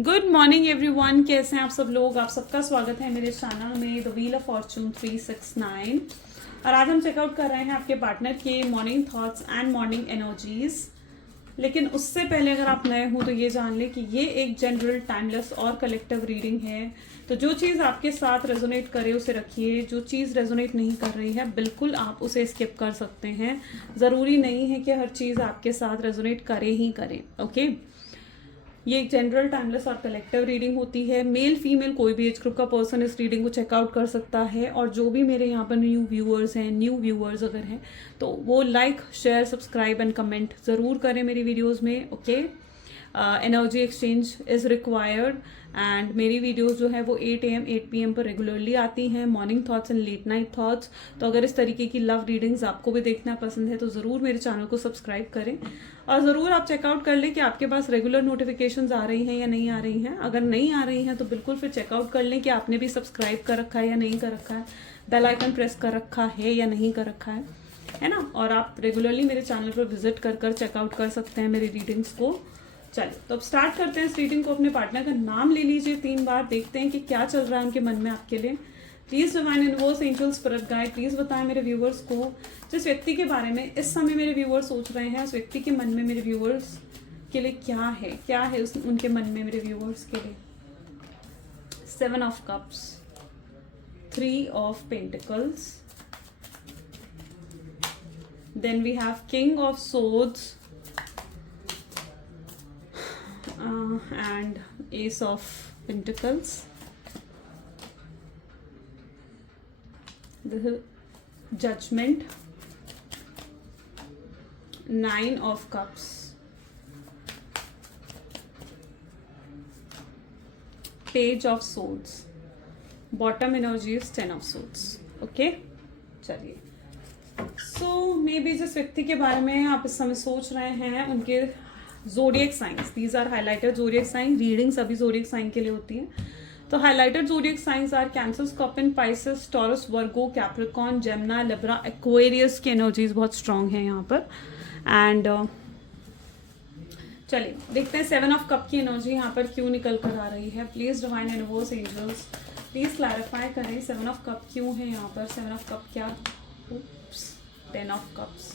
Good morning everyone, कैसे हैं आप सब लोग। आप सबका स्वागत है मेरे चैनल में द व्हील ऑफ फॉर्चून 369। और आज हम चेकआउट कर रहे हैं आपके पार्टनर के morning thoughts and morning energies. लेकिन उससे पहले अगर आप नए हो तो ये जान लें कि ये एक जनरल, टाइमलेस और कलेक्टिव रीडिंग है। तो जो चीज़ आपके साथ रेजोनेट करे उसे रखिए, जो चीज़ रेजोनेट नहीं कर रही है बिल्कुल आप उसे स्किप कर सकते हैं। ज़रूरी नहीं है कि हर चीज़ आपके साथ रेजोनेट करे ही करे। ओके, ये एक जनरल, टाइमलेस और कलेक्टिव रीडिंग होती है। मेल फीमेल कोई भी एज ग्रुप का पर्सन इस रीडिंग को चेकआउट कर सकता है। और जो भी मेरे यहाँ पर न्यू व्यूअर्स अगर हैं तो वो like, share, subscribe and comment ज़रूर करें मेरी वीडियोज़ में। Okay, energy exchange is required. And मेरी वीडियोस जो है वो 8 AM 8 PM पर रेगुलरली आती हैं, morning thoughts and let night thoughts. तो अगर इस तरीके की लव रीडिंग्स आपको भी देखना पसंद है तो ज़रूर मेरे चैनल को सब्सक्राइब करें। और ज़रूर आप चेकआउट कर लें कि आपके पास रेगुलर नोटिफिकेशंस आ रही हैं या नहीं आ रही हैं। अगर नहीं आ रही हैं तो बिल्कुल फिर चेकआउट कर लें कि आपने भी सब्सक्राइब कर रखा है या नहीं कर रखा है, बेल आइकन प्रेस कर रखा है या नहीं कर रखा है ना। और आप रेगुलरली मेरे चैनल पर विजिट कर चेकआउट कर सकते हैं मेरी रीडिंग्स को। चलिए तो अब स्टार्ट करते हैं इस रीडिंग को। अपने पार्टनर का नाम ले लीजिए 3 बार, देखते हैं कि क्या चल रहा है उनके मन में आपके लिए। Please divine universe, angel, spirit guide, please बताएं मेरे व्यूवर्स को जिस व्यक्ति के बारे में इस समय मेरे व्यूवर्स सोच रहे हैं, उस व्यक्ति के मन में मेरे व्यूवर्स के लिए क्या है उनके मन में मेरे व्यूवर्स के लिए। 7 of cups, 3 of pentacles, then we have king of swords and ace of pentacles, the judgment, 9 of cups, page of swords, bottom energy is 10 of swords. Okay, चलिए। So maybe जिस व्यक्ति के बारे में आप इस समय सोच रहे हैं उनके zodiac science, these are highlighted zodiac sign. Reading सभी ज़ोडिएक साइन के लिए होती है। तो highlighted zodiac science are Cancer, Scorpion, Pisces, Taurus, Virgo, Capricorn, Gemini, Libra, Aquarius की एनर्जीज बहुत स्ट्रांग है यहाँ पर। एंड चलिए देखते हैं 7 ऑफ कप की एनर्जी यहाँ पर क्यों निकल कर आ रही है। Please divine universe, angels please clarify करें 7 ऑफ कप क्यों है यहाँ पर। 7 ऑफ कप क्या, 10 ऑफ कप्स।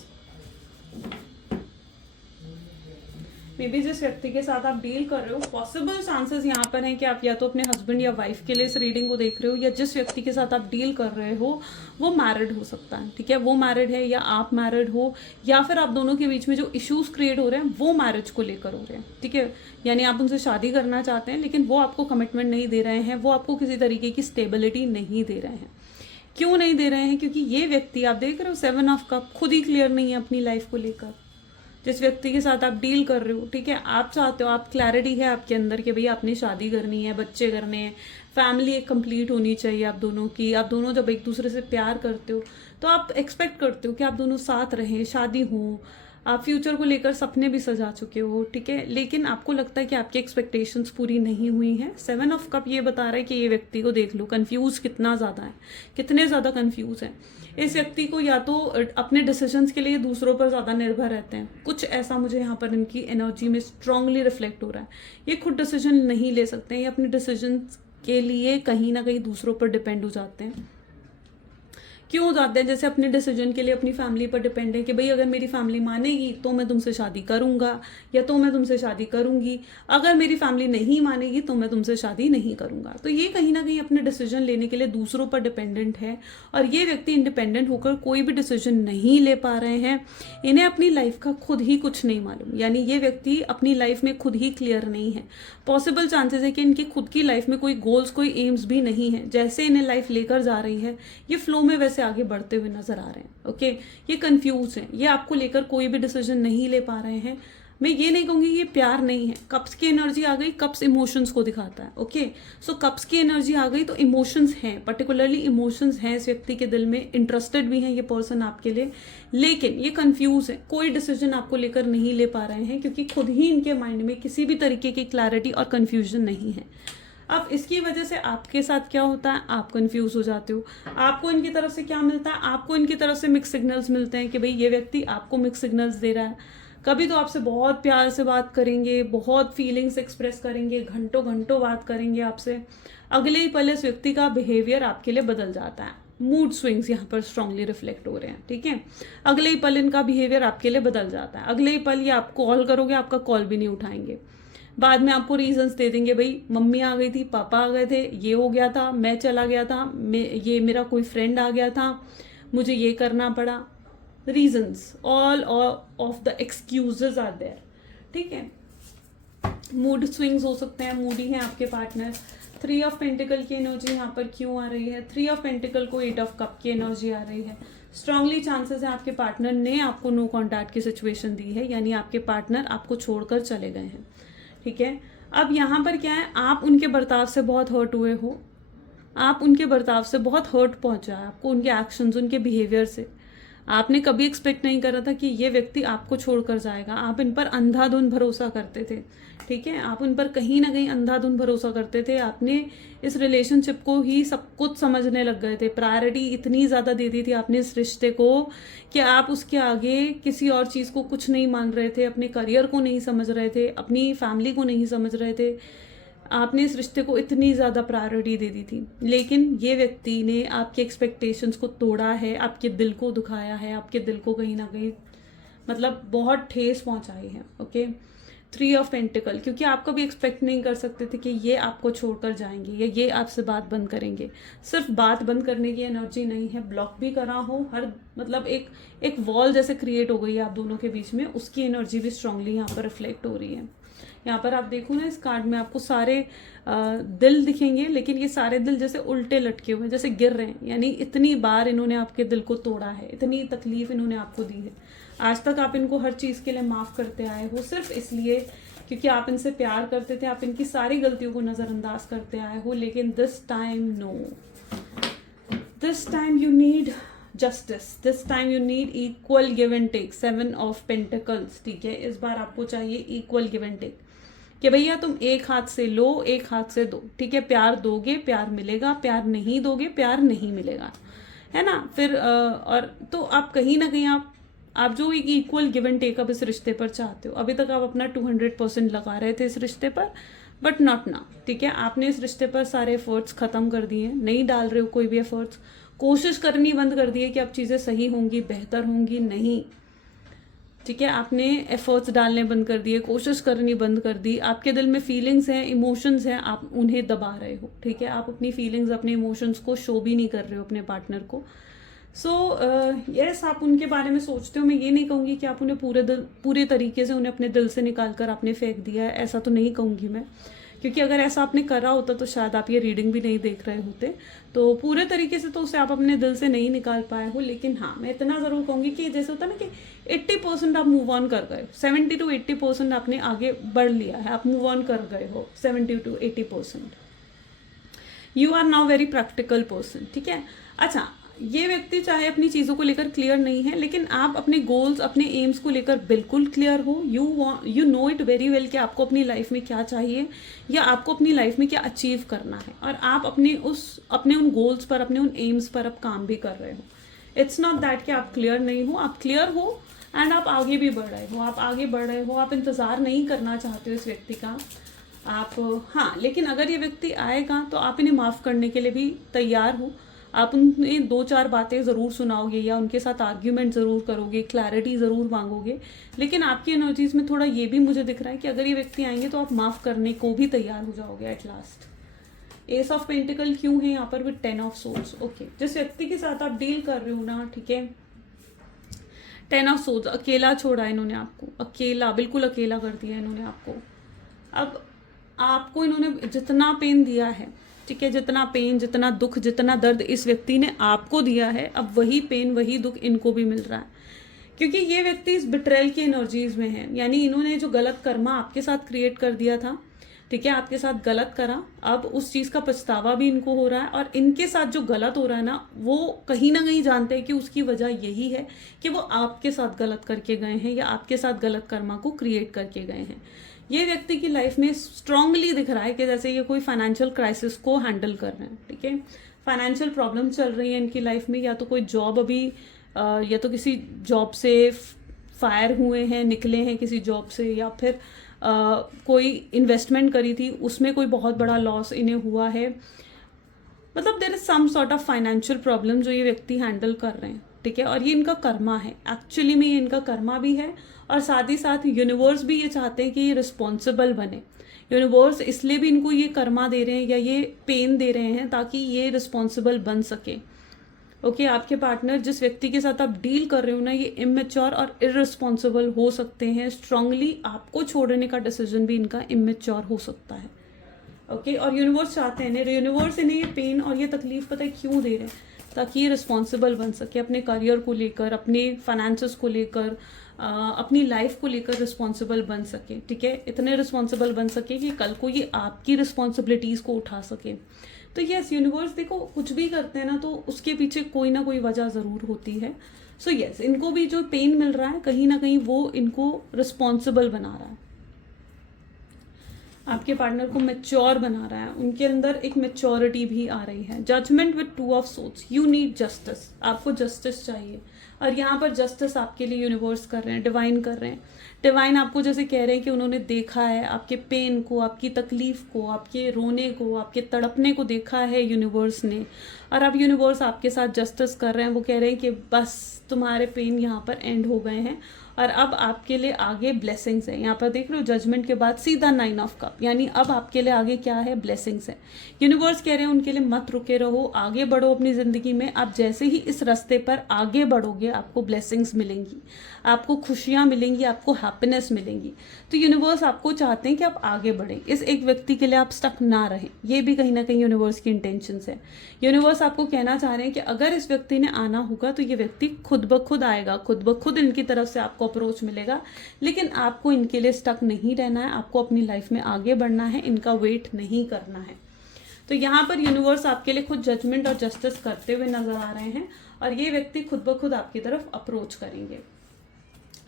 मे बी जिस व्यक्ति के साथ आप डील कर रहे हो, पॉसिबल चांसेस यहाँ पर हैं कि आप या तो अपने हस्बैंड या वाइफ के लिए इस रीडिंग को देख रहे हो, या जिस व्यक्ति के साथ आप डील कर रहे हो वो मैरिड हो सकता है। ठीक है, वो मैरिड है या आप मैरिड हो, या फिर आप दोनों के बीच में जो इश्यूज क्रिएट हो रहे हैं वो मैरिज को लेकर हो रहे हैं। ठीक है, यानी आप उनसे शादी करना चाहते हैं लेकिन वो आपको कमिटमेंट नहीं दे रहे हैं, वो आपको किसी तरीके की स्टेबिलिटी नहीं दे रहे हैं। क्यों नहीं दे रहे हैं? क्योंकि ये व्यक्ति, आप देख रहे हो 7 ऑफ कप, खुद ही क्लियर नहीं है अपनी लाइफ को लेकर। जिस व्यक्ति के साथ आप डील कर रहे हो, ठीक है, आप चाहते हो, आप क्लैरिटी है आपके अंदर कि भाई आपने शादी करनी है, बच्चे करने हैं, फैमिली एक कंप्लीट होनी चाहिए आप दोनों की। आप दोनों जब एक दूसरे से प्यार करते हो तो आप एक्सपेक्ट करते हो कि आप दोनों साथ रहें, शादी हो, आप फ्यूचर को लेकर सपने भी सजा चुके हो। ठीक है, लेकिन आपको लगता है कि आपकी एक्सपेक्टेशंस पूरी नहीं हुई हैं। 7 ऑफ कप ये बता रहा है कि ये व्यक्ति को देख लो कंफ्यूज कितना ज़्यादा है, कितने ज़्यादा कंफ्यूज है। इस व्यक्ति को या तो अपने डिसीजंस के लिए दूसरों पर ज़्यादा निर्भर रहते हैं, कुछ ऐसा मुझे यहाँ पर इनकी एनर्जी में स्ट्रांगली रिफ्लेक्ट हो रहा है। ये खुद डिसीजन नहीं ले सकते हैं, ये अपने डिसीजन के लिए कहीं ना कहीं दूसरों पर डिपेंड हो जाते हैं। क्यों हो जाते हैं? जैसे अपने डिसीजन के लिए अपनी फैमिली पर डिपेंड है कि भाई अगर मेरी फैमिली मानेगी तो मैं तुमसे शादी करूंगा या तो मैं तुमसे शादी करूंगी, अगर मेरी फैमिली नहीं मानेगी तो मैं तुमसे शादी नहीं करूंगा। तो ये कहीं ना कहीं अपने डिसीजन लेने के लिए दूसरों पर डिपेंडेंट है। और ये व्यक्ति इंडिपेंडेंट होकर कोई भी डिसीजन नहीं ले पा रहे हैं। इन्हें अपनी लाइफ का खुद ही कुछ नहीं मालूम, यानी ये व्यक्ति अपनी लाइफ में खुद ही क्लियर नहीं है। पॉसिबल चांसेस है कि इनकी खुद की लाइफ में कोई गोल्स, कोई एम्स भी नहीं है। जैसे इन्हें लाइफ लेकर जा रही है ये फ्लो में वैसे आगे बढ़ते हुए नजर आ रहे हैं। ओके, ये कंफ्यूज हैं, ये आपको लेकर कोई भी डिसीजन नहीं ले पा रहे हैं। मैं ये नहीं कहूंगी ये प्यार नहीं है। कप्स की एनर्जी आ गई, कप्स इमोशंस को दिखाता है। ओके, सो कप्स की एनर्जी आ गई तो इमोशंस हैं, पर्टिकुलरली इमोशंस हैं इस व्यक्ति के दिल में, इंटरेस्टेड भी हैं ये पर्सन आपके लिए, लेकिन ये कंफ्यूज है, कोई डिसीजन आपको लेकर नहीं ले पा रहे हैं क्योंकि खुद ही इनके माइंड में किसी भी तरीके की क्लैरिटी और कंफ्यूजन नहीं है। अब इसकी वजह से आपके साथ क्या होता है, आप कंफ्यूज हो जाते हो। आपको इनकी तरफ से क्या मिलता है, आपको इनकी तरफ से मिक्स सिग्नल्स मिलते हैं कि भाई ये व्यक्ति आपको मिक्स सिग्नल्स दे रहा है। कभी तो आपसे बहुत प्यार से बात करेंगे, बहुत फीलिंग्स एक्सप्रेस करेंगे, घंटों घंटों बात करेंगे आपसे, अगले ही पल इस व्यक्ति का बिहेवियर आपके लिए बदल जाता है। मूड स्विंग्स यहाँ पर स्ट्रांगली रिफ्लेक्ट हो रहे हैं, ठीक है। अगले ही पल इनका बिहेवियर आपके लिए बदल जाता है, अगले ही पल ये आप कॉल करोगे, आपका कॉल भी नहीं उठाएंगे, बाद में आपको रीजंस दे देंगे, भाई मम्मी आ गई थी, पापा आ गए थे, ये हो गया था, मैं चला गया था, ये मेरा कोई फ्रेंड आ गया था, मुझे ये करना पड़ा। Reasons, all of the excuses are there, ठीक है। मूड स्विंग्स हो सकते हैं, मूडी है आपके पार्टनर। 3 ऑफ पेंटिकल की एनर्जी यहाँ पर क्यों आ रही है? 3 ऑफ पेंटिकल को 8 ऑफ कप की एनर्जी आ रही है। स्ट्रांगली चांसेस है आपके पार्टनर ने आपको नो कॉन्टैक्ट की सिचुएशन दी है, यानी आपके पार्टनर आपको छोड़कर चले गए हैं, ठीक है। अब यहाँ पर क्या है, आप उनके बर्ताव से बहुत हर्ट हुए हो, आप उनके बर्ताव से बहुत हर्ट पहुंचा है आपको, उनके एक्शंस, उनके बिहेवियर से। आपने कभी एक्सपेक्ट नहीं करा था कि ये व्यक्ति आपको छोड़कर जाएगा। आप इन पर अंधाधुंध भरोसा करते थे, ठीक है। आप उन पर कहीं ना कहीं अंधाधुंध भरोसा करते थे। आपने इस रिलेशनशिप को ही सब कुछ समझने लग गए थे। प्रायोरिटी इतनी ज़्यादा दे दी थी आपने इस रिश्ते को कि आप उसके आगे किसी और चीज़ को कुछ नहीं मान रहे थे, अपने करियर को नहीं समझ रहे थे, अपनी फैमिली को नहीं समझ रहे थे। आपने इस रिश्ते को इतनी ज़्यादा प्रायोरिटी दे दी थी, लेकिन ये व्यक्ति ने आपके एक्सपेक्टेशंस को तोड़ा है, आपके दिल को दुखाया है, आपके दिल को कहीं ना कहीं मतलब बहुत ठेस पहुंचाई है, ओके। 3 ऑफ पेंटिकल, क्योंकि आप कभी एक्सपेक्ट नहीं कर सकते थे कि ये आपको छोड़कर जाएंगे या ये आपसे बात बंद करेंगे। सिर्फ बात बंद करने की एनर्जी नहीं है, ब्लॉक भी करा हो, हर मतलब एक वॉल जैसे क्रिएट हो गई है आप दोनों के बीच में, उसकी एनर्जी भी स्ट्रांगली यहाँ पर रिफ्लेक्ट हो रही है। यहाँ पर आप देखो ना, इस कार्ड में आपको सारे दिल दिखेंगे, लेकिन ये सारे दिल जैसे उल्टे लटके हुए हैं, जैसे गिर रहे हैं। यानी इतनी बार इन्होंने आपके दिल को तोड़ा है, इतनी तकलीफ इन्होंने आपको दी है। आज तक आप इनको हर चीज़ के लिए माफ़ करते आए हो, सिर्फ इसलिए क्योंकि आप इनसे प्यार करते थे, आप इनकी सारी गलतियों को नज़रअंदाज करते आए हो। लेकिन this time no, this time you need justice, this time you need equal give and take. 7 of pentacles, ठीक है। इस बार आपको चाहिए इक्वल गिव एंड टेक, कि भैया तुम एक हाथ से लो, एक हाथ से दो, ठीक है। प्यार दोगे प्यार मिलेगा, प्यार नहीं दोगे प्यार नहीं मिलेगा, है ना। फिर और तो आप कहीं ना कहीं आप जो एक इक्वल गिव एंड टेक अब इस रिश्ते पर चाहते हो। अभी तक आप अपना 200% लगा रहे थे इस रिश्ते पर, बट नॉट नाउ, ठीक है। आपने इस रिश्ते पर सारे एफर्ट्स खत्म कर दिए, नहीं डाल रहे हो कोई भी एफर्ट्स, कोशिश करनी बंद कर दी है कि अब चीज़ें सही होंगी, बेहतर होंगी, नहीं, ठीक है। आपने एफर्ट्स डालने बंद कर दिए, कोशिश करनी बंद कर दी। आपके दिल में फीलिंग्स हैं, इमोशंस हैं, आप उन्हें दबा रहे हो, ठीक है। आप अपनी फीलिंग्स, अपने इमोशंस को शो भी नहीं कर रहे हो अपने पार्टनर को। सो यस, आप उनके बारे में सोचते हो। मैं ये नहीं कहूँगी कि आप उन्हें पूरे तरीके से उन्हें अपने दिल से निकाल कर आपने फेंक दिया है, ऐसा तो नहीं कहूँगी मैं, क्योंकि अगर ऐसा आपने करा होता तो शायद आप ये रीडिंग भी नहीं देख रहे होते। तो पूरे तरीके से तो उसे आप अपने दिल से नहीं निकाल पाए हो, लेकिन हाँ, मैं इतना ज़रूर कहूँगी कि जैसे होता है ना कि 80% आप मूव ऑन कर गए, 70 to 80% आपने आगे बढ़ लिया है, आप मूव ऑन कर गए हो 70 to 80%। You are now very practical person, ठीक है। अच्छा, ये व्यक्ति चाहे अपनी चीज़ों को लेकर क्लियर नहीं है, लेकिन आप अपने गोल्स, अपने एम्स को लेकर बिल्कुल क्लियर हो। You know it very well कि आपको अपनी लाइफ में क्या चाहिए या आपको अपनी लाइफ में क्या अचीव करना है, और आप अपने उन गोल्स पर, अपने उन एम्स पर आप काम भी कर रहे हो। इट्स नॉट दैट कि आप क्लियर नहीं हो, आप क्लियर हो एंड आप आगे भी बढ़ रहे हो, आप आगे बढ़ रहे हो, आप इंतज़ार नहीं करना चाहते हो इस व्यक्ति का आप। हाँ, लेकिन अगर ये व्यक्ति आएगा तो आप इन्हें माफ़ करने के लिए भी तैयार हो। आप उन्हें 2-4 बातें ज़रूर सुनाओगे या उनके साथ आर्ग्यूमेंट ज़रूर करोगे, क्लैरिटी ज़रूर मांगोगे, लेकिन आपकी एनर्जीज़ में थोड़ा ये भी मुझे दिख रहा है कि अगर ये व्यक्ति आएंगे तो आप माफ़ करने को भी तैयार हो जाओगे at last. S of pentacle क्यों है यहाँ पर विद 10 ऑफ सोर्ड्स? ओके, जिस व्यक्ति के साथ आप डील कर रहे हो ना, ठीक है, 10 ऑफ सोर्ड्स, अकेला छोड़ा इन्होंने आपको, अकेला, बिल्कुल अकेला कर दिया इन्होंने आपको। अब आपको इन्होंने जितना पेन दिया है, ठीक है, जितना पेन, जितना दुख, जितना दर्द इस व्यक्ति ने आपको दिया है, अब वही पेन, वही दुख इनको भी मिल रहा है, क्योंकि ये व्यक्ति इस बिट्रेल की एनर्जीज में है। यानी इन्होंने जो गलत कर्मा आपके साथ क्रिएट कर दिया था, ठीक है, आपके साथ गलत करा, अब उस चीज़ का पछतावा भी इनको हो रहा है, और इनके साथ जो गलत हो रहा है ना, वो कहीं ना कहीं जानते हैं कि उसकी वजह यही है कि वो आपके साथ गलत करके गए हैं या आपके साथ गलत कर्मा को क्रिएट करके गए हैं। ये व्यक्ति की लाइफ में स्ट्रांगली दिख रहा है कि जैसे ये कोई फाइनेंशियल क्राइसिस को हैंडल कर रहे हैं, ठीक है। फाइनेंशियल प्रॉब्लम चल रही है इनकी लाइफ में, या तो कोई जॉब अभी या तो किसी जॉब से फायर हुए हैं, निकले हैं किसी जॉब से, या फिर कोई इन्वेस्टमेंट करी थी उसमें कोई बहुत बड़ा लॉस इन्हें हुआ है। मतलब there is some sort of financial problem जो ये व्यक्ति हैंडल कर रहे हैं, ठीक है। और ये इनका कर्मा है, एक्चुअली में ये इनका कर्मा भी है, और साथ ही साथ यूनिवर्स भी ये चाहते हैं कि ये रिस्पॉन्सिबल बने। यूनिवर्स इसलिए भी इनको ये कर्मा दे रहे हैं या ये पेन दे रहे हैं ताकि ये रिस्पॉन्सिबल बन सके। ओके, आपके पार्टनर जिस व्यक्ति के साथ आप डील कर रहे हो ना, ये इमेच्योर और इररिस्पॉन्सिबल हो सकते हैं। स्ट्रांगली आपको छोड़ने का डिसीजन भी इनका इमेच्योर हो सकता है। ओके, और यूनिवर्स चाहते हैं, यूनिवर्स इन्हें ये पेन और ये तकलीफ पता है क्यों दे रहे हैं, ताकि ये रिस्पॉन्सिबल बन सके अपने करियर को लेकर, अपने फाइनेंसेस को लेकर, अपनी लाइफ को लेकर रिस्पॉन्सिबल बन सके, ठीक है। इतने रिस्पॉन्सिबल बन सके कि कल को ये आपकी रिस्पॉन्सिबिलिटीज़ को उठा सके। तो यस, यूनिवर्स देखो कुछ भी करते हैं ना तो उसके पीछे कोई ना कोई वजह ज़रूर होती है। सो यस, इनको भी जो पेन मिल रहा है कहीं ना कहीं वो इनको रिस्पॉन्सिबल बना रहा है, आपके पार्टनर को मैच्योर बना रहा है, उनके अंदर एक मैच्योरिटी भी आ रही है। Judgement with 2 of swords, you need justice, आपको जस्टिस चाहिए, और यहाँ पर जस्टिस आपके लिए यूनिवर्स कर रहे हैं, डिवाइन कर रहे हैं। डिवाइन आपको जैसे कह रहे हैं कि उन्होंने देखा है आपके पेन को, आपकी तकलीफ को, आपके रोने को, आपके तड़पने को देखा है यूनिवर्स ने, और अब यूनिवर्स आपके साथ जस्टिस कर रहे हैं। वो कह रहे हैं कि बस तुम्हारे पेन यहाँ पर एंड हो गए हैं और अब आपके लिए आगे ब्लेसिंग्स है। यहाँ पर देख रहे हो जजमेंट के बाद सीधा 9 ऑफ कप, यानी अब आपके लिए आगे क्या है, ब्लेसिंग्स है। यूनिवर्स कह रहे हैं उनके लिए मत रुके रहो, आगे बढ़ो अपनी ज़िंदगी में। आप जैसे ही इस रास्ते पर आगे बढ़ोगे आपको ब्लेसिंग्स मिलेंगी, आपको खुशियाँ मिलेंगी, आपको हैप्पीनेस मिलेंगी। तो यूनिवर्स आपको चाहते हैं कि आप आगे बढ़ें, इस एक व्यक्ति के लिए आप स्टक ना रहें। ये भी कहीं ना कहीं यूनिवर्स की इंटेंशंस है। यूनिवर्स आपको कहना चाह रहे हैं कि अगर इस व्यक्ति ने आना होगा तो ये व्यक्ति खुद ब खुद आएगा, खुद ब खुद इनकी तरफ से आपको अप्रोच मिलेगा, लेकिन आपको इनके लिए स्टक नहीं रहना है, आपको अपनी लाइफ में आगे बढ़ना है, इनका वेट नहीं करना है। तो यहाँ पर यूनिवर्स आपके लिए खुद जजमेंट और जस्टिस करते हुए नजर आ रहे हैं, और ये व्यक्ति खुद ब खुद आपकी तरफ अप्रोच करेंगे।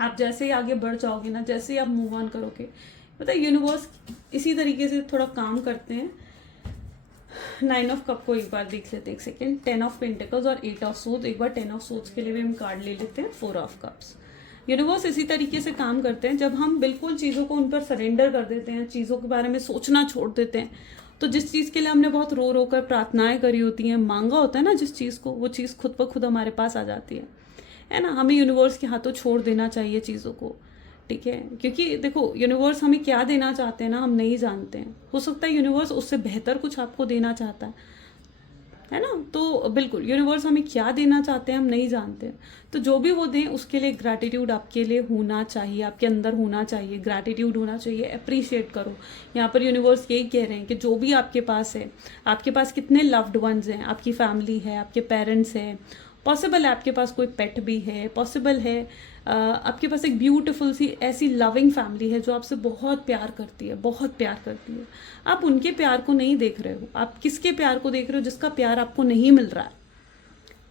आप जैसे ही आगे बढ़ जाओगे ना, जैसे ही आप मूव ऑन करोगे, पता है यूनिवर्स इसी तरीके से थोड़ा काम करते हैं। 9 ऑफ कप को एक बार देख लेते हैं, एक सेकेंड। 10 ऑफ पेंटिकल्स और 8 ऑफ सोर्ड्स। एक बार 10 ऑफ सोर्ड्स के लिए भी हम कार्ड ले लेते हैं। 4 ऑफ कप्स। यूनिवर्स इसी तरीके से काम करते हैं, जब हम बिल्कुल चीज़ों को उन पर सरेंडर कर देते हैं, चीज़ों के बारे में सोचना छोड़ देते हैं, तो जिस चीज़ के लिए हमने बहुत रो रो कर प्रार्थनाएं करी होती हैं, मांगा होता है ना जिस चीज़ को, वो चीज़ खुद ब खुद हमारे पास आ जाती है ना। हमें यूनिवर्स के हाथों छोड़ देना चाहिए चीज़ों को, ठीक है। क्योंकि देखो यूनिवर्स हमें क्या देना चाहते हैं ना, हम नहीं जानते हैं। हो सकता है यूनिवर्स उससे बेहतर कुछ आपको देना चाहता है ना। तो बिल्कुल यूनिवर्स हमें क्या देना चाहते हैं हम नहीं जानते, तो जो भी वो दें उसके लिए ग्रैटिट्यूड आपके लिए होना चाहिए, आपके अंदर होना चाहिए, ग्रैटिट्यूड होना चाहिए, अप्रिशिएट करो। यहाँ पर यूनिवर्स यही कह रहे हैं कि जो भी आपके पास है, आपके पास कितने लव्ड वंस हैं, आपकी फैमिली है, आपके पेरेंट्स हैं, पॉसिबल है आपके पास कोई पेट भी है, पॉसिबल है आपके पास एक ब्यूटीफुल सी ऐसी लविंग फैमिली है जो आपसे बहुत प्यार करती है, बहुत प्यार करती है। आप उनके प्यार को नहीं देख रहे हो, आप किसके प्यार को देख रहे हो, जिसका प्यार आपको नहीं मिल रहा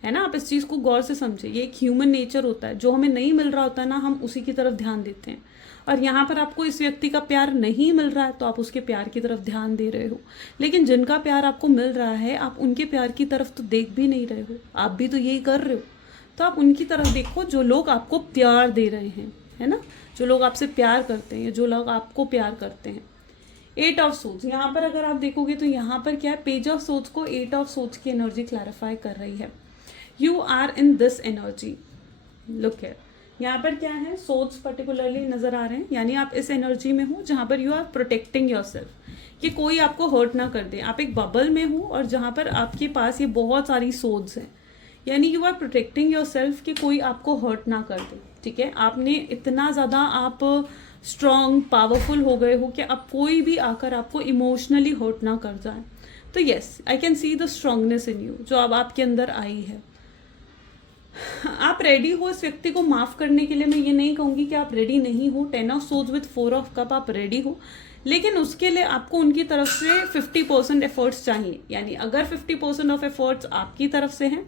है ना। आप इस चीज़ को गौर से समझे, ये एक ह्यूमन नेचर होता है, जो हमें नहीं मिल रहा होता है ना, हम उसी की तरफ ध्यान देते हैं। और यहाँ पर आपको इस व्यक्ति का प्यार नहीं मिल रहा है तो आप उसके प्यार की तरफ ध्यान दे रहे हो, लेकिन जिनका प्यार आपको मिल रहा है आप उनके प्यार की तरफ तो देख भी नहीं रहे हो, आप भी तो यही कर रहे हो। तो आप उनकी तरफ देखो जो लोग आपको प्यार दे रहे हैं, है ना, जो लोग आपसे प्यार करते हैं, जो लोग आपको प्यार करते हैं। 8 ऑफ सोर्ड्स, यहाँ पर अगर आप देखोगे तो यहाँ पर क्या है, पेज ऑफ सोर्ड्स को 8 ऑफ सोर्ड्स की एनर्जी क्लैरिफाई कर रही है। You are in this energy, look here. यहाँ पर क्या है, सोर्ड्स पर्टिकुलरली नजर आ रहे हैं, यानी आप इस एनर्जी में हो जहाँ पर you are protecting yourself, कि कोई आपको हर्ट ना कर दे। आप एक बबल में हो और जहाँ पर आपके पास ये बहुत सारी सोर्ड्स हैं, यानी you are protecting yourself कि कोई आपको हर्ट ना कर दे, ठीक है। आपने इतना ज़्यादा आप स्ट्रॉन्ग पावरफुल हो गए हो कि अब कोई भी आकर आपको इमोशनली हर्ट ना कर जाए। तो yes, I can see the strongness in you जो अब आपके अंदर आई है। आप रेडी हो इस व्यक्ति को माफ करने के लिए। मैं ये नहीं कहूँगी कि आप रेडी नहीं हो। 10 of swords with 4 of cup, आप रेडी हो, लेकिन उसके लिए आपको उनकी तरफ से 50% एफर्ट्स चाहिए। यानी अगर 50% ऑफ एफर्ट्स आपकी तरफ से हैं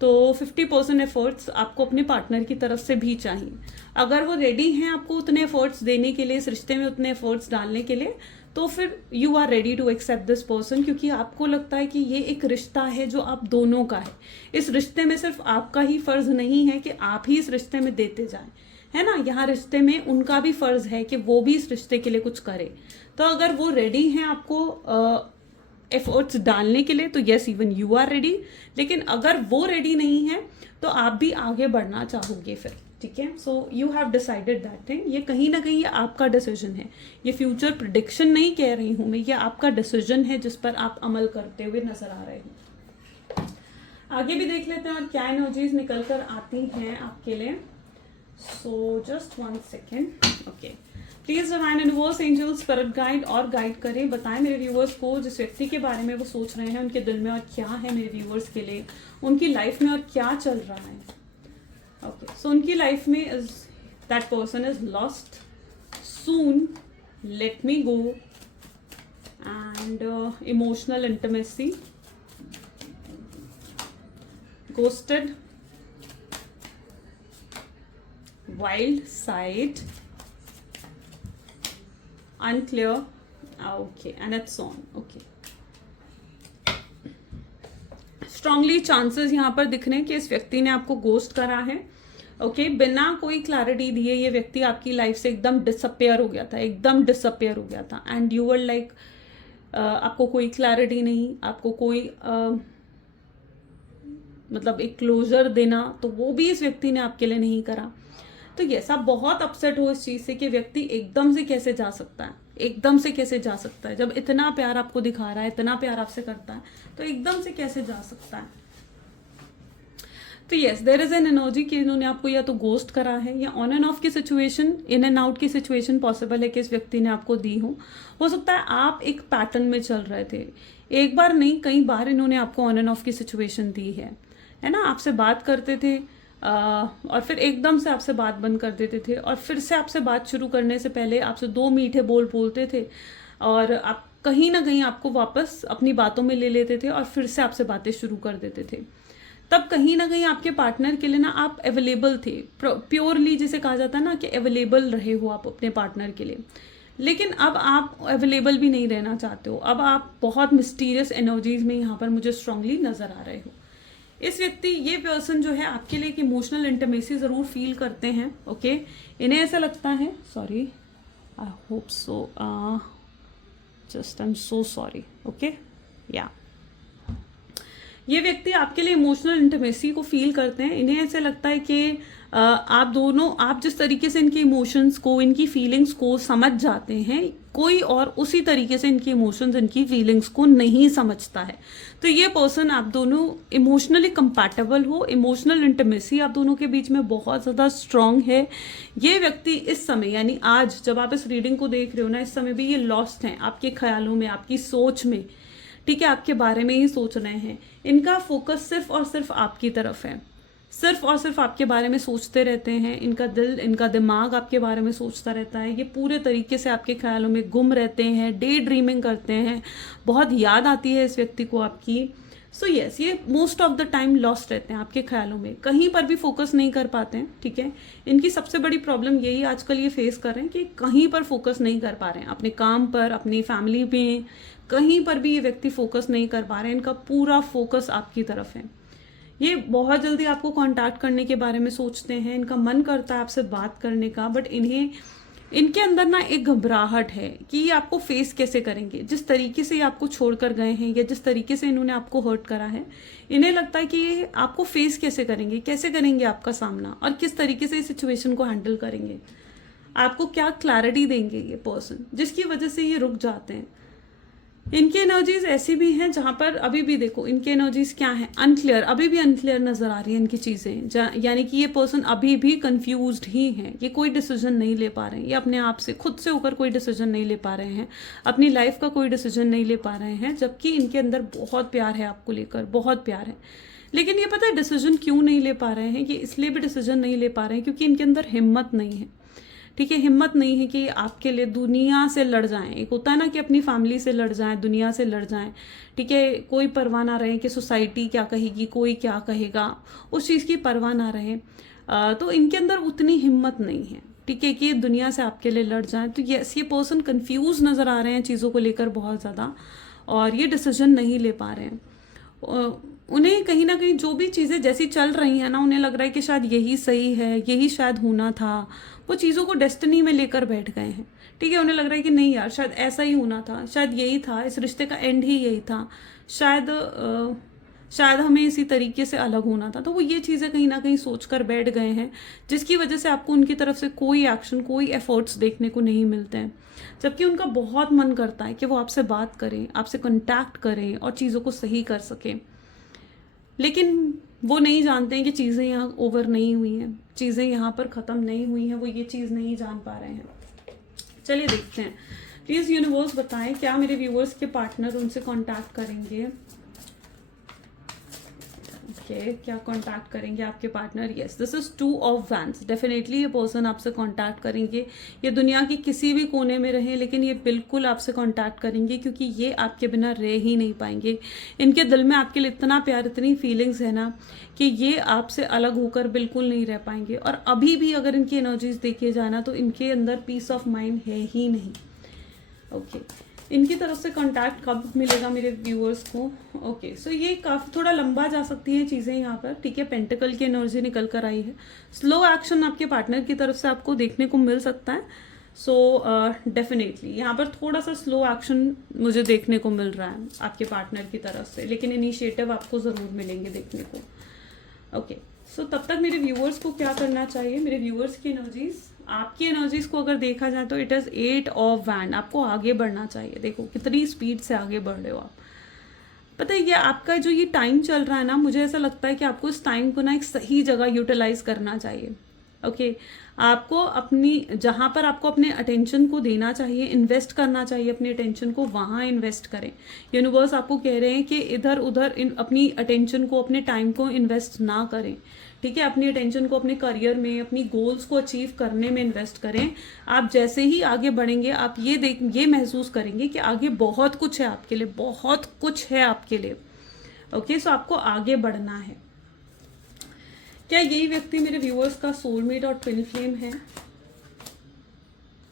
तो 50% एफर्ट्स आपको अपने पार्टनर की तरफ से भी चाहिए। अगर वो रेडी हैं आपको उतने एफर्ट्स देने के लिए, इस रिश्ते में उतने एफर्ट्स डालने के लिए, तो फिर you are ready to accept this person, क्योंकि आपको लगता है कि ये एक रिश्ता है जो आप दोनों का है। इस रिश्ते में सिर्फ आपका ही फर्ज नहीं है कि आप ही इस रिश्ते में देते जाएं, है ना। यहाँ रिश्ते में उनका भी फर्ज है कि वो भी इस रिश्ते के लिए कुछ करे। तो अगर वो रेडी हैं आपको एफर्ट्स डालने के लिए तो yes, even you are ready. लेकिन अगर वो रेडी नहीं है तो आप भी आगे बढ़ना चाहोगे फिर, ठीक है। So you have decided that thing. ये कहीं ना कहीं ये आपका डिसीजन है, ये फ्यूचर प्रिडिक्शन नहीं कह रही हूं मैं, ये आपका डिसीजन है जिस पर आप अमल करते हुए नजर आ रहे हो। आगे भी देख लेते हैं और क्या एनर्जीज निकल कर आती हैं आपके लिए। So just 1 second. Okay, please divine universe, angel, spirit guide और गाइड करें, बताएं मेरे व्यूवर्स को जिस व्यक्ति के बारे में वो सोच रहे हैं उनके दिल में और क्या है मेरे व्यूवर्स के लिए, उनकी लाइफ में और क्या चल रहा है। ओके, सो उनकी लाइफ में is that person is lost, soon, let me go and emotional intimacy, ghosted, wild side, unclear, okay, and it's on, okay. Strongly chances यहाँ पर दिख रहे हैं कि इस व्यक्ति ने आपको गोस्ट करा है, ओके, बिना कोई क्लैरिटी दिए ये व्यक्ति आपकी लाइफ से एकदम डिसअपेयर हो गया था, एकदम डिसअपेयर हो गया था एंड यू वर लाइक, आपको कोई क्लैरिटी नहीं, आपको कोई मतलब एक क्लोजर देना, तो वो भी इस व्यक्ति ने आपके लिए नहीं करा। तो यस, आप बहुत अपसेट हो इस चीज से कि व्यक्ति एकदम से कैसे जा सकता है, एकदम से कैसे जा सकता है, जब इतना प्यार आपको दिखा रहा है, इतना प्यार आपसे करता है, तो एकदम से कैसे जा सकता है। तो yes, there is an energy कि इन्होंने आपको या तो गोस्ट करा है या ऑन एंड ऑफ की सिचुएशन, इन एंड आउट की सिचुएशन पॉसिबल है कि इस व्यक्ति ने आपको दी हो सकता है आप एक पैटर्न में चल रहे थे, एक बार नहीं कई बार इन्होंने आपको ऑन एंड ऑफ की सिचुएशन दी है ना। आपसे बात करते थे और फिर एकदम से आपसे बात बंद कर देते थे और फिर से आपसे बात शुरू करने से पहले आपसे 2 मीठे बोल बोलते थे और आप कहीं ना कहीं आपको वापस अपनी बातों में ले लेते थे और फिर से आपसे बातें शुरू कर देते थे। तब कहीं ना कहीं आपके पार्टनर के लिए ना आप अवेलेबल थे, प्योरली जिसे कहा जाता है ना कि अवेलेबल रहे हो आप अपने पार्टनर के लिए। लेकिन अब आप अवेलेबल भी नहीं रहना चाहते हो, अब आप बहुत मिस्टीरियस एनर्जीज में यहाँ पर मुझे स्ट्रांगली नजर आ रहे हो। इस व्यक्ति, ये पर्सन जो है आपके लिए एक इमोशनल इंटीमेसी जरूर फील करते हैं, ओके। इन्हें ऐसा लगता है, sorry, I hope so, just I am so sorry, okay, या ये व्यक्ति आपके लिए इमोशनल इंटीमेसी को फील करते हैं। इन्हें ऐसे लगता है कि आप दोनों, आप जिस तरीके से इनके इमोशंस को, इनकी फीलिंग्स को समझ जाते हैं, कोई और उसी तरीके से इनकी इमोशंस, इनकी फीलिंग्स को नहीं समझता है। तो ये पर्सन, आप दोनों इमोशनली कंपैटिबल हो, इमोशनल इंटीमेसी आप दोनों के बीच में बहुत ज़्यादा स्ट्रांग है। ये व्यक्ति इस समय, यानी आज जब आप इस रीडिंग को देख रहे हो ना, इस समय भी ये लॉस्ट हैं आपके ख्यालों में, आपकी सोच में, ठीक है, आपके बारे में ही सोच रहे हैं। इनका फोकस सिर्फ और सिर्फ आपकी तरफ है, सिर्फ और सिर्फ आपके बारे में सोचते रहते हैं। इनका दिल, इनका दिमाग आपके बारे में सोचता रहता है। ये पूरे तरीके से आपके ख्यालों में गुम रहते हैं, डे ड्रीमिंग करते हैं, बहुत याद आती है इस व्यक्ति को आपकी। सो यस, ये most of the time lost रहते हैं आपके ख्यालों में, कहीं पर भी फोकस नहीं कर पाते हैं, ठीक है। इनकी सबसे बड़ी प्रॉब्लम यही आजकल ये फेस कर रहे हैं कि कहीं पर फोकस नहीं कर पा रहे हैं, अपने काम पर, अपनी फैमिली में, कहीं पर भी ये व्यक्ति फोकस नहीं कर पा रहे हैं। इनका पूरा फोकस आपकी तरफ है। ये बहुत जल्दी आपको कांटेक्ट करने के बारे में सोचते हैं, इनका मन करता है आपसे बात करने का, बट इनके अंदर ना एक घबराहट है कि ये आपको फेस कैसे करेंगे। जिस तरीके से ये आपको छोड़कर गए हैं या जिस तरीके से इन्होंने आपको हर्ट करा है, इन्हें लगता है कि ये आपको फेस कैसे करेंगे आपका सामना, और किस तरीके से इस सिचुएशन को हैंडल करेंगे, आपको क्या क्लैरिटी देंगे ये पर्सन, जिसकी वजह से ये रुक जाते हैं। इनकी एनर्जीज ऐसी भी हैं जहां पर अभी भी देखो, इनकी एनर्जीज क्या है, अनक्लियर, अभी भी अनक्लियर नजर आ रही है इनकी चीजें, यानी कि ये पर्सन अभी भी कंफ्यूज्ड ही है। ये कोई डिसीजन नहीं ले पा रहे हैं, ये अपने आप से, खुद से होकर कोई डिसीजन नहीं ले पा रहे हैं, अपनी लाइफ का कोई डिसीजन नहीं ले पा रहे हैं, जबकि इनके अंदर बहुत प्यार है आपको लेकर, बहुत प्यार है। लेकिन ये पता है डिसीजन क्यों नहीं ले पा रहे हैं, कि इसलिए भी डिसीजन नहीं ले पा रहे हैं क्योंकि इनके अंदर हिम्मत नहीं है, ठीक है। हिम्मत नहीं है कि आपके लिए दुनिया से लड़ जाएं। एक होता है ना कि अपनी फैमिली से लड़ जाएं, दुनिया से लड़ जाएं, ठीक है, कोई परवाह ना रहे कि सोसाइटी क्या कहेगी, कोई क्या कहेगा, उस चीज़ की परवाह ना रहे। तो इनके अंदर उतनी हिम्मत नहीं है, ठीक है, कि दुनिया से आपके लिए लड़ जाएं। तो ये पर्सन कंफ्यूज नज़र आ रहे हैं चीज़ों को लेकर बहुत ज़्यादा, और ये डिसीजन नहीं ले पा रहे हैं। उन्हें कहीं ना कहीं जो भी चीज़ें जैसी चल रही हैं ना, उन्हें लग रहा है कि शायद यही सही है, यही शायद होना था। वो चीज़ों को डेस्टिनी में लेकर बैठ गए हैं, ठीक है। उन्हें लग रहा है कि नहीं यार, शायद ऐसा ही होना था, शायद यही था, इस रिश्ते का एंड ही यही था, शायद हमें इसी तरीके से अलग होना था। तो वो ये चीज़ें कहीं ना कहीं सोच कर बैठ गए हैं, जिसकी वजह से आपको उनकी तरफ से कोई एक्शन, कोई एफर्ट्स देखने को नहीं मिलते हैं। जबकि उनका बहुत मन करता है कि वो आपसे बात करें, आपसे कांटेक्ट करें और चीज़ों को सही कर सकें। लेकिन वो नहीं जानते हैं कि चीज़ें यहाँ ओवर नहीं हुई हैं, चीज़ें यहाँ पर ख़त्म नहीं हुई हैं, वो ये चीज़ नहीं जान पा रहे हैं। चलिए देखते हैं, प्लीज़ यूनिवर्स बताएं क्या मेरे व्यूअर्स के पार्टनर उनसे कांटेक्ट करेंगे। क्या कांटेक्ट करेंगे आपके partner. Yes, this is 2 of wands. Definitely ये पर्सन आपसे कांटेक्ट करेंगे। ये दुनिया के किसी भी कोने में रहें, लेकिन ये बिल्कुल आपसे कांटेक्ट करेंगे, क्योंकि ये आपके बिना रह ही नहीं पाएंगे। इनके दिल में आपके लिए इतना प्यार, इतनी फीलिंग्स है ना, कि ये आपसे अलग होकर बिल्कुल नहीं रह पाएंगे। और अभी भी अगर इनकी एनर्जीज देखिए जाए ना, तो इनके अंदर पीस ऑफ माइंड है ही नहीं। ओके, इनकी तरफ से कांटेक्ट कब मिलेगा मेरे व्यूअर्स को। ओके, सो ये काफ़ी थोड़ा लंबा जा सकती हैं चीज़ें यहाँ पर, ठीक है। पेंटिकल की एनर्जी निकल कर आई है। स्लो एक्शन आपके पार्टनर की तरफ से आपको देखने को मिल सकता है। सो डेफिनेटली यहाँ पर थोड़ा सा स्लो एक्शन मुझे देखने को मिल रहा है आपके पार्टनर की तरफ से, लेकिन इनिशिएटिव आपको ज़रूर मिलेंगे देखने को। ओके, सो तब तक मेरे व्यूअर्स को क्या करना चाहिए। मेरे व्यूअर्स की एनर्जीज, आपकी एनर्जीज को अगर देखा जाए तो इट इज़ 8 ऑफ वैंड। आपको आगे बढ़ना चाहिए। देखो कितनी स्पीड से आगे बढ़ रहे हो आप। पता है, ये आपका जो ये टाइम चल रहा है ना, मुझे ऐसा लगता है कि आपको इस टाइम को ना एक सही जगह यूटिलाइज करना चाहिए। ओके, आपको अपनी, जहाँ पर आपको अपने अटेंशन को देना चाहिए, इन्वेस्ट करना चाहिए अपनी अटेंशन को, वहाँ इन्वेस्ट करें। यूनिवर्स आपको कह रहे हैं कि इधर उधर अपनी अटेंशन को, अपने टाइम को इन्वेस्ट ना करें, ठीक है। अपनी अटेंशन को अपने करियर में, अपनी गोल्स को अचीव करने में इन्वेस्ट करें। आप जैसे ही आगे बढ़ेंगे, आप ये महसूस करेंगे कि आगे बहुत कुछ है आपके लिए, बहुत कुछ है आपके लिए। ओके, सो आपको आगे बढ़ना है। क्या यही व्यक्ति मेरे व्यूअर्स का सोलमेट और ट्विन फ्लेम है।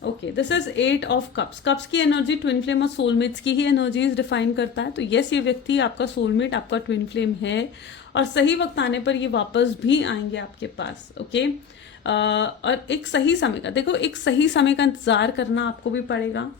Okay, this is 8 of cups. Cups की एनर्जी ट्विन फ्लेम और सोलमेट्स की ही एनर्जीज डिफाइन करता है। तो यस, ये व्यक्ति आपका सोलमेट, आपका ट्विन फ्लेम है, और सही वक्त आने पर ये वापस भी आएंगे आपके पास। ओके, और एक सही समय का, देखो एक सही समय का इंतजार करना आपको भी पड़ेगा,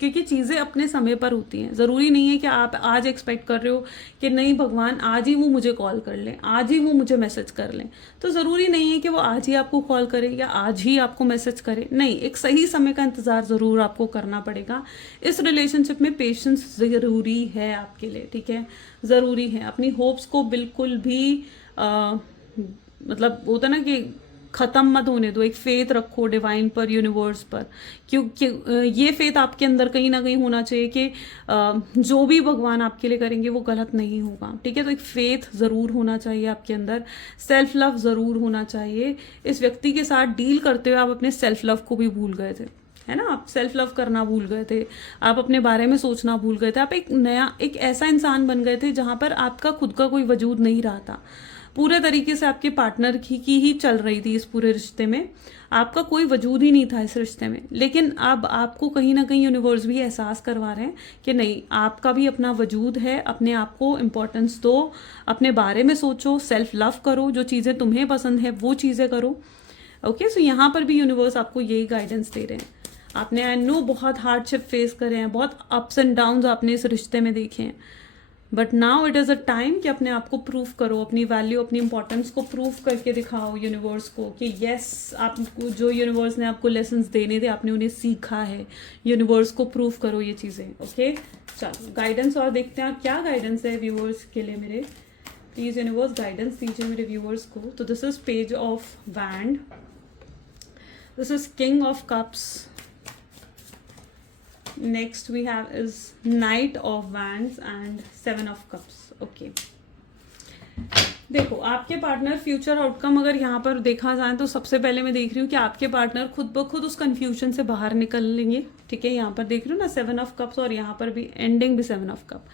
क्योंकि चीज़ें अपने समय पर होती हैं। ज़रूरी नहीं है कि आप आज एक्सपेक्ट कर रहे हो कि नहीं भगवान आज ही वो मुझे कॉल कर लें, आज ही वो मुझे मैसेज कर लें। तो ज़रूरी नहीं है कि वो आज ही आपको कॉल करे या आज ही आपको मैसेज करे। नहीं, एक सही समय का इंतज़ार ज़रूर आपको करना पड़ेगा। इस रिलेशनशिप में पेशेंस ज़रूरी है आपके लिए, ठीक है, ज़रूरी है। अपनी होप्स को बिल्कुल भी मतलब होता ना कि ख़त्म मत होने दो। एक फेथ रखो डिवाइन पर, यूनिवर्स पर, क्योंकि ये फेथ आपके अंदर कहीं ना कहीं होना चाहिए कि जो भी भगवान आपके लिए करेंगे वो गलत नहीं होगा, ठीक है। तो एक फेथ ज़रूर होना चाहिए आपके अंदर, सेल्फ लव ज़रूर होना चाहिए। इस व्यक्ति के साथ डील करते हुए आप अपने सेल्फ लव को भी भूल गए थे, है ना। आप सेल्फ लव करना भूल गए थे, आप अपने बारे में सोचना भूल गए थे। आप एक ऐसा इंसान बन गए थे जहाँ पर आपका खुद का कोई वजूद नहीं रहा था। पूरे तरीके से आपके पार्टनर की ही चल रही थी इस पूरे रिश्ते में, आपका कोई वजूद ही नहीं था इस रिश्ते में। लेकिन अब आपको कहीं ना कहीं यूनिवर्स भी एहसास करवा रहे हैं कि नहीं, आपका भी अपना वजूद है। अपने आप को इम्पोर्टेंस दो, अपने बारे में सोचो, सेल्फ लव करो, जो चीज़ें तुम्हें पसंद है वो चीज़ें करो। ओके, सो यहाँ पर भी यूनिवर्स आपको यही गाइडेंस दे रहे हैं। आपने आई नो बहुत हार्डशिप फेस करे हैं, बहुत अप्स एंड डाउन्स आपने इस रिश्ते में देखे हैं, but now it is a time कि अपने आप को प्रूव करो, अपनी वैल्यू, अपनी इंपॉर्टेंस को प्रूव करके दिखाओ यूनिवर्स को कि यस, आपको जो यूनिवर्स ने आपको लेसन्स देने थे आपने उन्हें सीखा है। यूनिवर्स को प्रूव करो ये चीज़ें। ओके, चलो गाइडेंस और देखते हैं क्या गाइडेंस है व्यूअर्स के लिए मेरे। प्लीज़ यूनिवर्स गाइडेंस दीजिए मेरे व्यूअर्स को। तो this is page of wand, this is king of cups, next we have is Knight of Wands and 7 of Cups. Okay, देखो आपके पार्टनर फ्यूचर आउटकम अगर यहाँ पर देखा जाए तो सबसे पहले मैं देख रही हूँ कि आपके पार्टनर खुद ब खुद उस कंफ्यूजन से बाहर निकल लेंगे, ठीक है। यहाँ पर देख रही हूँ ना 7 ऑफ कप्स, और यहाँ पर भी एंडिंग भी 7 ऑफ कप,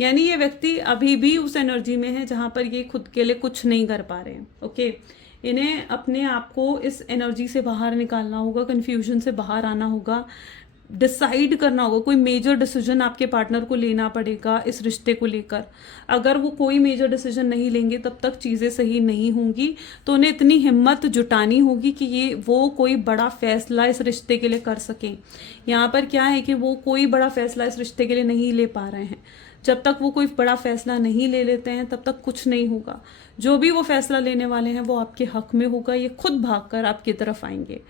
यानी ये व्यक्ति अभी भी उस एनर्जी में है जहाँ पर ये खुद के लिए कुछ नहीं कर पा रहे हैं। ओके, इन्हें अपने आप को इस एनर्जी से बाहर निकालना होगा, कन्फ्यूजन से बाहर आना होगा, डिसाइड करना होगा, कोई मेजर डिसीजन आपके पार्टनर को लेना पड़ेगा इस रिश्ते को लेकर। अगर वो कोई मेजर डिसीजन नहीं लेंगे तब तक चीज़ें सही नहीं होंगी। तो उन्हें इतनी हिम्मत जुटानी होगी कि वो कोई बड़ा फैसला इस रिश्ते के लिए कर सकें। यहाँ पर क्या है कि वो कोई बड़ा फैसला इस रिश्ते के लिए नहीं ले पा रहे हैं। जब तक वो कोई बड़ा फैसला नहीं ले लेते हैं तब तक कुछ नहीं होगा। जो भी वो फैसला लेने वाले हैं वो आपके हक में होगा। ये खुद भागकर आपकी तरफ आएंगे।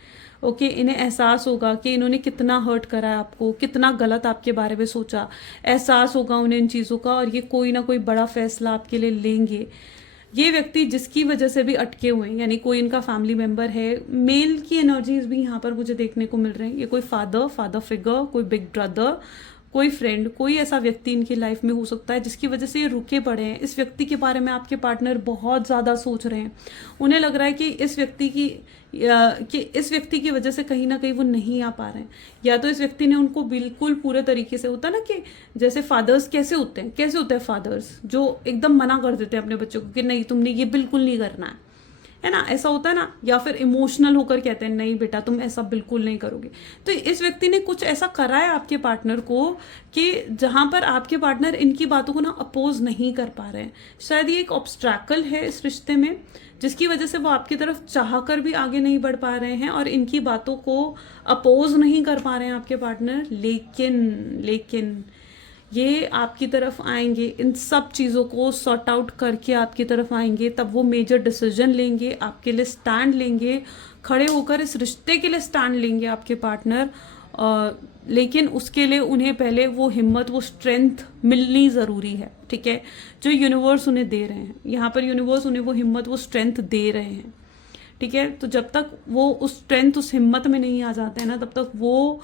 ओके, इन्हें एहसास होगा कि इन्होंने कितना हर्ट करा है आपको, कितना गलत आपके बारे में सोचा। एहसास होगा उन्हें इन चीज़ों का, और ये कोई ना कोई बड़ा फैसला आपके लिए लेंगे। ये व्यक्ति जिसकी वजह से भी अटके हुए हैं, यानी कोई इनका फैमिली मेंबर है, मेल की एनर्जीज भी यहाँ पर मुझे देखने को मिल रहे हैं। ये कोई फादर फिगर, कोई बिग ब्रदर, कोई फ्रेंड, कोई ऐसा व्यक्ति इनकी लाइफ में हो सकता है जिसकी वजह से ये रुके पड़े हैं। इस व्यक्ति के बारे में आपके पार्टनर बहुत ज़्यादा सोच रहे हैं। उन्हें लग रहा है कि इस व्यक्ति की वजह से कहीं ना कहीं वो नहीं आ पा रहे हैं, या तो इस व्यक्ति ने उनको बिल्कुल पूरे तरीके से, होता ना कि जैसे फादर्स कैसे होते हैं फादर्स जो एकदम मना कर देते हैं अपने बच्चों को कि नहीं तुमने ये बिल्कुल नहीं करना है ना, ऐसा होता है ना। या फिर इमोशनल होकर कहते हैं नहीं बेटा तुम ऐसा बिल्कुल नहीं करोगे। तो इस व्यक्ति ने कुछ ऐसा करा है आपके पार्टनर को कि जहां पर आपके पार्टनर इनकी बातों को ना अपोज नहीं कर पा रहे हैं। शायद ये एक ऑब्स्ट्रैकल है इस रिश्ते में, जिसकी वजह से वो आपकी तरफ चाह कर भी आगे नहीं बढ़ पा रहे हैं और इनकी बातों को अपोज नहीं कर पा रहे हैं आपके पार्टनर। लेकिन ये आपकी तरफ आएंगे, इन सब चीज़ों को सॉर्ट आउट करके आपकी तरफ आएंगे, तब वो मेजर डिसीजन लेंगे, आपके लिए स्टैंड लेंगे, खड़े होकर इस रिश्ते के लिए स्टैंड लेंगे आपके पार्टनर। लेकिन उसके लिए उन्हें पहले वो हिम्मत, वो स्ट्रेंथ मिलनी ज़रूरी है, ठीक है, जो यूनिवर्स उन्हें दे रहे हैं। यहाँ पर यूनिवर्स उन्हें वो हिम्मत, वो स्ट्रेंथ दे रहे हैं, ठीक है। तो जब तक वो उस स्ट्रेंथ, उस हिम्मत में नहीं आ जाते हैं ना, तब तक वो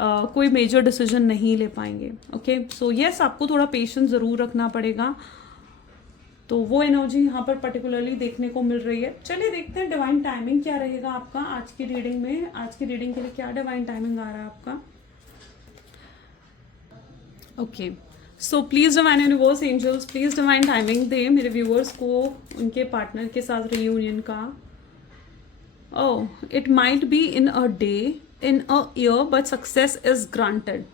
कोई मेजर डिसीजन नहीं ले पाएंगे। ओके, सो यस, आपको थोड़ा पेशेंस ज़रूर रखना पड़ेगा। तो वो एनर्जी यहाँ पर पर्टिकुलरली देखने को मिल रही है। चलिए देखते हैं डिवाइन टाइमिंग क्या रहेगा आपका आज की रीडिंग में। आज की रीडिंग के लिए क्या डिवाइन टाइमिंग आ रहा है आपका। Okay, so please divine universe angels, please divine timing दे मेरे व्यूअर्स को उनके पार्टनर के साथ रियूनियन का। Oh, it might be in a day, in a year, but success is granted.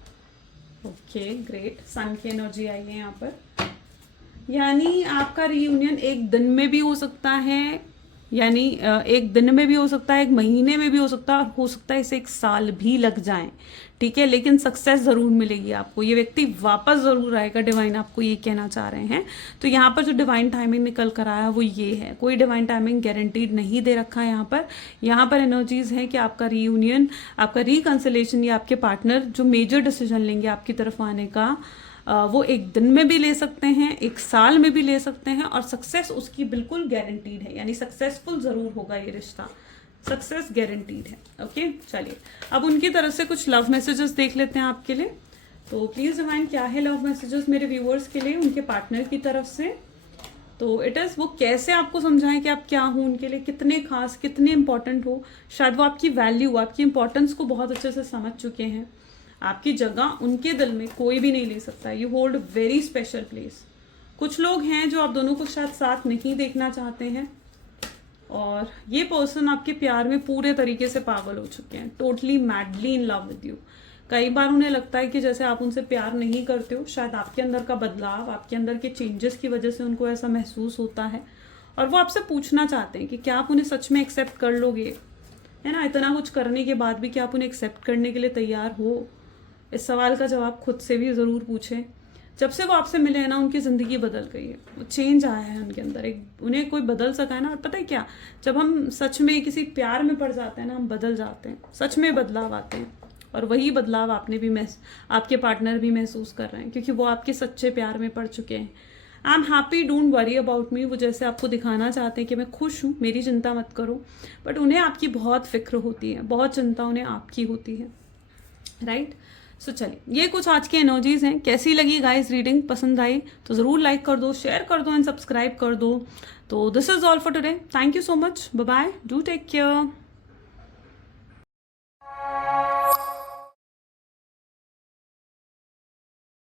Okay, great. Sun की एनर्जी आई है यहाँ पर, यानी आपका रियूनियन एक दिन में भी हो सकता है, यानी एक दिन में भी हो सकता है, एक महीने में भी हो सकता है, और हो सकता है इसे एक साल भी लग जाए, ठीक है, लेकिन सक्सेस ज़रूर मिलेगी आपको। ये व्यक्ति वापस ज़रूर आएगा, डिवाइन आपको ये कहना चाह रहे हैं। तो यहाँ पर जो डिवाइन टाइमिंग निकल कर आया वो ये है। कोई डिवाइन टाइमिंग गारंटीड नहीं दे रखा है यहाँ पर एनर्जीज है कि आपका रीयूनियन, आपका रिकंसिलेशन, या आपके पार्टनर जो मेजर डिसीजन लेंगे आपकी तरफ आने का, वो एक दिन में भी ले सकते हैं, एक साल में भी ले सकते हैं, और सक्सेस उसकी बिल्कुल गारंटीड है, यानी सक्सेसफुल ज़रूर होगा ये रिश्ता, सक्सेस गारंटीड है। ओके, चलिए अब उनकी तरफ से कुछ लव मैसेजेस देख लेते हैं आपके लिए। तो प्लीज़ डिवाइन क्या है लव मैसेजेस मेरे व्यूअर्स के लिए उनके पार्टनर की तरफ से। तो इट इज़, वो कैसे आपको समझाएं कि आप क्या हो उनके लिए, कितने खास, कितने इंपॉर्टेंट हो। शायद वो आपकी वैल्यू, आपकी इंपॉर्टेंस को बहुत अच्छे से समझ चुके हैं। आपकी जगह उनके दिल में कोई भी नहीं ले सकता। You hold very special place. कुछ लोग हैं जो आप दोनों को शायद साथ नहीं देखना चाहते हैं, और ये पर्सन आपके प्यार में पूरे तरीके से पागल हो चुके हैं, totally madly in love with you. कई बार उन्हें लगता है कि जैसे आप उनसे प्यार नहीं करते हो, शायद आपके अंदर का बदलाव, आपके अंदर के चेंजेस की वजह से उनको ऐसा महसूस होता है, और वो आपसे पूछना चाहते हैं कि क्या आप उन्हें सच में एक्सेप्ट कर लोगे, है ना। इतना कुछ करने के बाद भी क्या आप उन्हें एक्सेप्ट करने के लिए तैयार हो। इस सवाल का जवाब खुद से भी ज़रूर पूछें। जब से वो आपसे मिले हैं ना, उनकी ज़िंदगी बदल गई है, वो चेंज आया है उनके अंदर, एक उन्हें कोई बदल सका है ना। और पता है क्या, जब हम सच में किसी प्यार में पड़ जाते हैं ना, हम बदल जाते हैं, सच में बदलाव आते हैं। और वही बदलाव आपने भी आपके पार्टनर भी महसूस कर रहे हैं, क्योंकि वो आपके सच्चे प्यार में पड़ चुके हैं। I am happy, don't worry about me. वो जैसे आपको दिखाना चाहते हैं कि मैं खुश हूँ, मेरी चिंता मत करो, बट उन्हें आपकी बहुत फिक्र होती है, बहुत चिंता उन्हें आपकी होती है, राइट। सो चलिए, ये कुछ आज की एनर्जीज हैं। कैसी लगी गाइस रीडिंग, पसंद आई तो ज़रूर लाइक कर दो, शेयर कर दो एंड सब्सक्राइब कर दो। तो this is all for today. Thank you so much, bye bye, do take care.